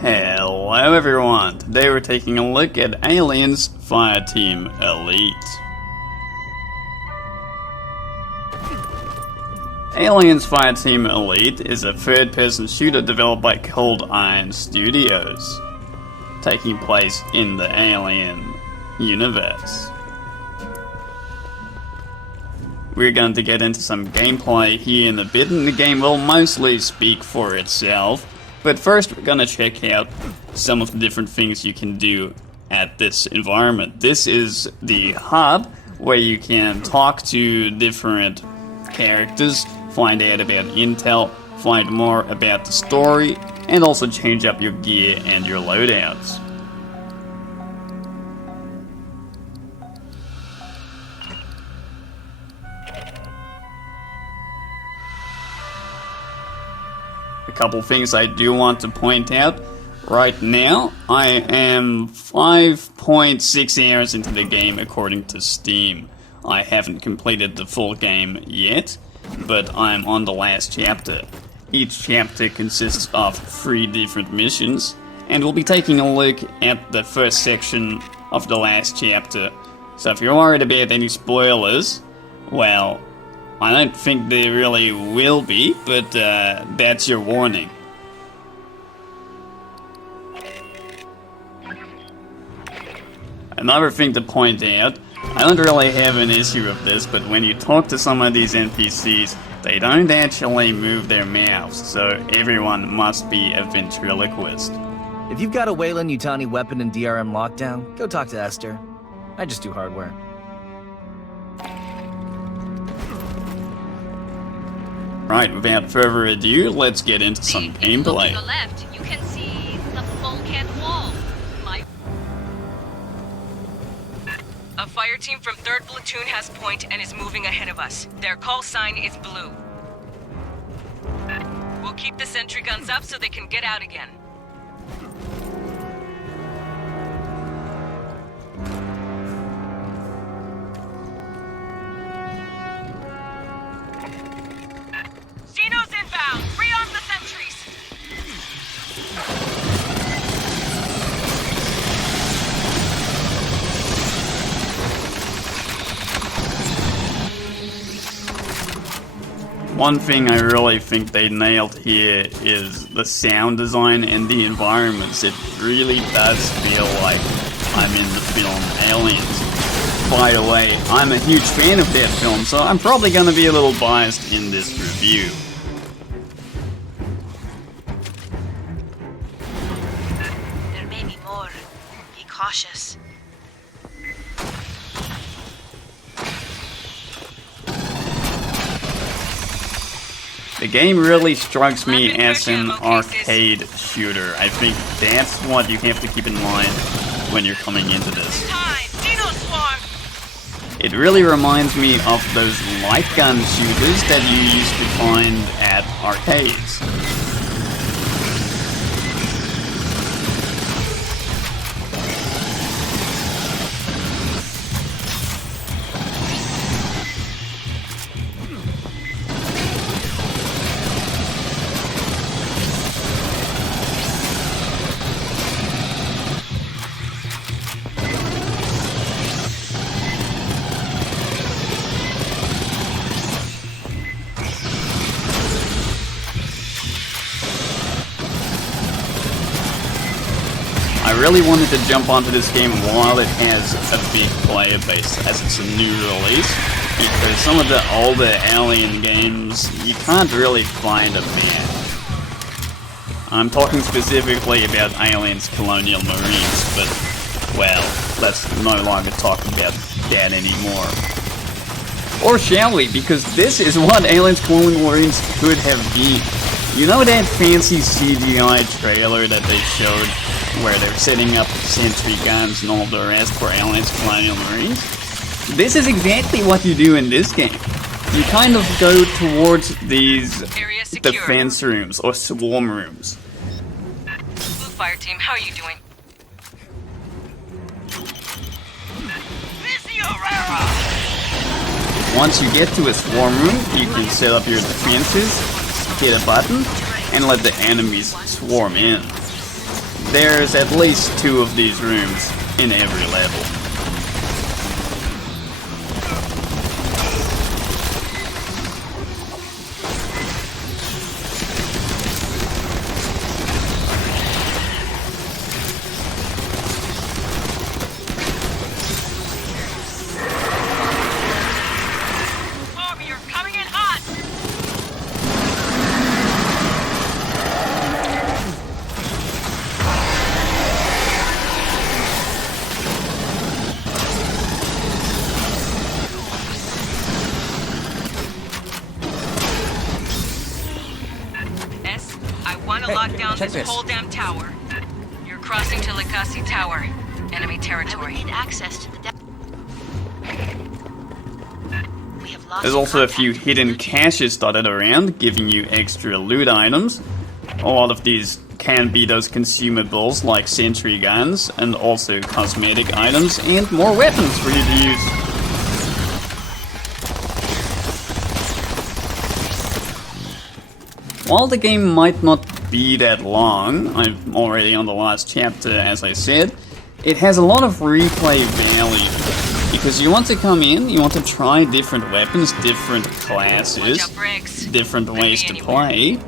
Hello everyone, today we're taking a look at Aliens Fireteam Elite. Aliens Fireteam Elite is a third-person shooter developed by Cold Iron Studios, taking place in the Alien universe. We're going to get into some gameplay here in a bit, and the game will mostly speak for itself. But first, we're gonna check out some of the different things you can do at this environment. This is the hub where you can talk to different characters, find out about intel, find more about the story, and also change up your gear and your loadouts. A couple things I do want to point out. Right now, I am 5.6 hours into the game according to Steam. I haven't completed the full game yet, but I'm on the last chapter. Each chapter consists of 3 different missions, and we'll be taking a look at the first section of the last chapter. So if you're worried about any spoilers, well, I don't think there really will be, but that's your warning. Another thing to point out, I don't really have an issue with this, but when you talk to some of these NPCs, they don't actually move their mouths, so everyone must be a ventriloquist. If you've got a Weyland-Yutani weapon and DRM lockdown, go talk to Esther. I just do hardware. Right, without further ado, let's get into some gameplay. To the left, you can see the bulkhead wall. A fire team from 3rd Platoon has point and is moving ahead of us. Their call sign is blue. We'll keep the sentry guns up so they can get out again. Xenos inbound! Rearm the sentries! One thing I really think they nailed here is the sound design and the environments. It really does feel like I'm in the film Aliens. By the way, I'm a huge fan of that film, so I'm probably going to be a little biased in this review. There may be more. Be cautious. The game really strikes me as an arcade shooter. I think that's what you have to keep in mind when you're coming into this. It really reminds me of those light gun shooters that you used to find at arcades. I really wanted to jump onto this game while it has a big player base, as it's a new release, because some of the older Alien games, you can't really find a fan. I'm talking specifically about Aliens Colonial Marines, but, well, let's no longer talk about that anymore. Or shall we? Because this is what Aliens Colonial Marines could have been. You know that fancy CGI trailer that they showed where they're setting up sentry guns and all the rest for Aliens Colonial Marines? This is exactly what you do in this game. You kind of go towards these defense rooms or swarm rooms. Blue fire team, how are you doing? Once you get to a swarm room, you can set up your defenses, hit a button, and let the enemies swarm in. there's at least 2 of these rooms in every level. Lock down check this this. whole damn tower. You're crossing to Likasi Tower. Enemy I would territory. need access to the We have lost There's also a contact few with hidden Blue Team. caches dotted around, giving you extra loot items. A lot of these can be those consumables like sentry guns, and also cosmetic items, and more weapons for you to use. While the game might not be that long, I'm already on the last chapter as I said, it has a lot of replay value. Because you want to come in, you want to try different weapons, different classes, Watch out, Briggs. different Could ways be to anywhere. play,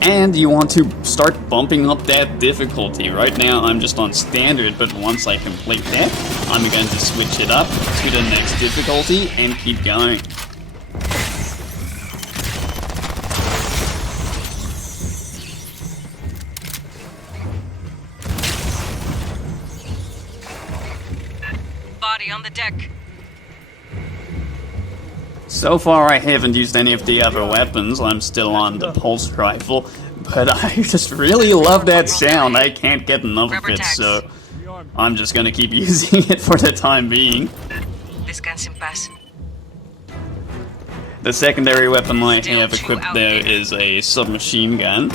and you want to start bumping up that difficulty. Right now I'm just on standard, but once I complete that, I'm going to switch it up to the next difficulty and keep going. Body on the deck. So far I haven't used any of the other weapons, I'm still on the pulse rifle, but I just really love that sound, I can't get enough of it, so I'm just gonna keep using it for the time being. Descanse en paz. The secondary weapon I Still have too equipped there outdated. is a submachine gun,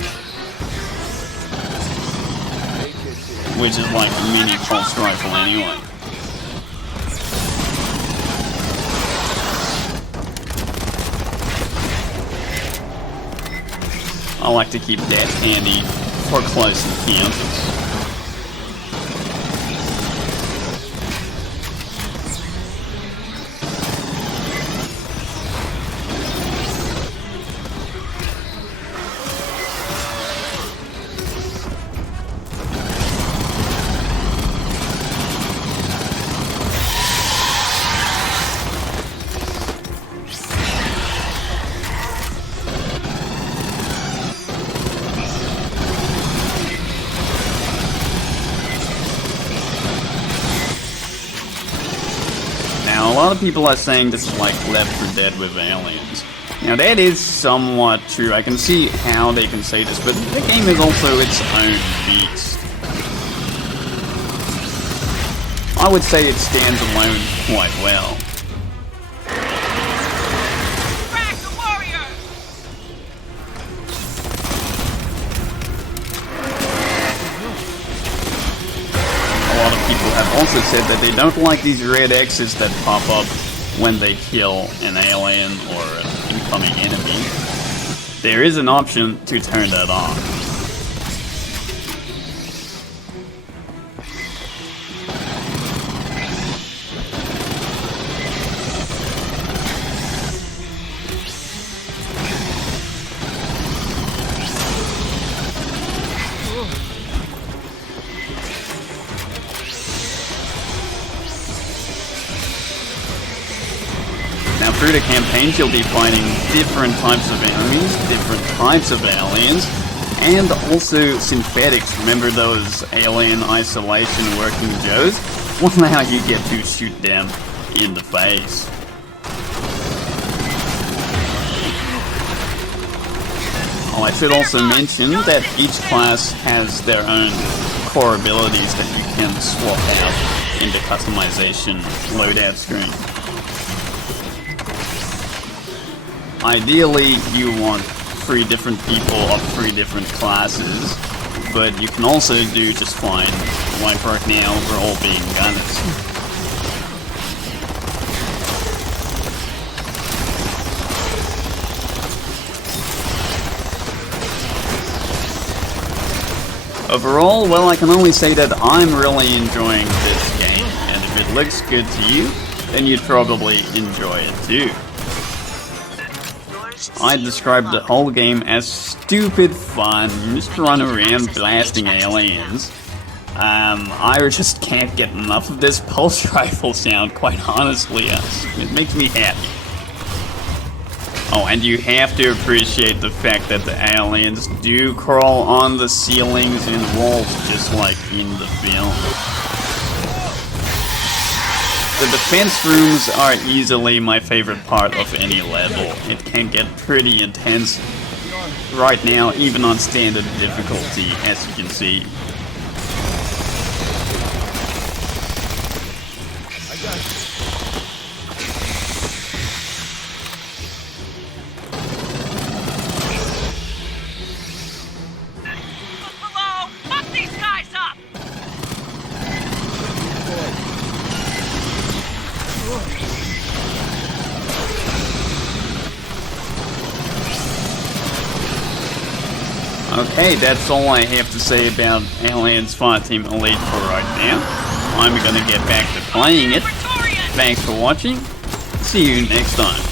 which is like a mini pulse rifle anyway. I like to keep that handy for close encounters. Now, a lot of people are saying this is like Left 4 Dead with aliens. Now, that is somewhat true. I can see how they can say this, but the game is also its own beast. I would say it stands alone quite well. Crack the warrior! A lot of people have also said that they don't like these red X's that pop up when they kill an alien or an incoming enemy. There is an option to turn that off. Now, through the campaigns, you'll be fighting different types of enemies, different types of aliens, and also synthetics. Remember those alien isolation working Joes? Well, now you get to shoot them in the face. Oh, I should also mention that each class has their own core abilities that you can swap out in the customization loadout screen. Ideally, you want 3 different people of 3 different classes, but you can also do just fine. Like right now, we're all being gunners. Overall, well, I can only say that I'm really enjoying this game, and if it looks good to you, then you'd probably enjoy it too. I describe the whole game as stupid fun, just run around blasting aliens. I just can't get enough of this pulse rifle sound, quite honestly. It makes me happy. Oh, and you have to appreciate the fact that the aliens do crawl on the ceilings and walls just like in the film. The defense rooms are easily my favorite part of any level. It can get pretty intense right now, even on standard difficulty, as you can see. Below! Fuck these guys up! Okay, that's all I have to say about Aliens Fireteam Elite for right now. I'm gonna get back to playing it. Thanks for watching. See you next time.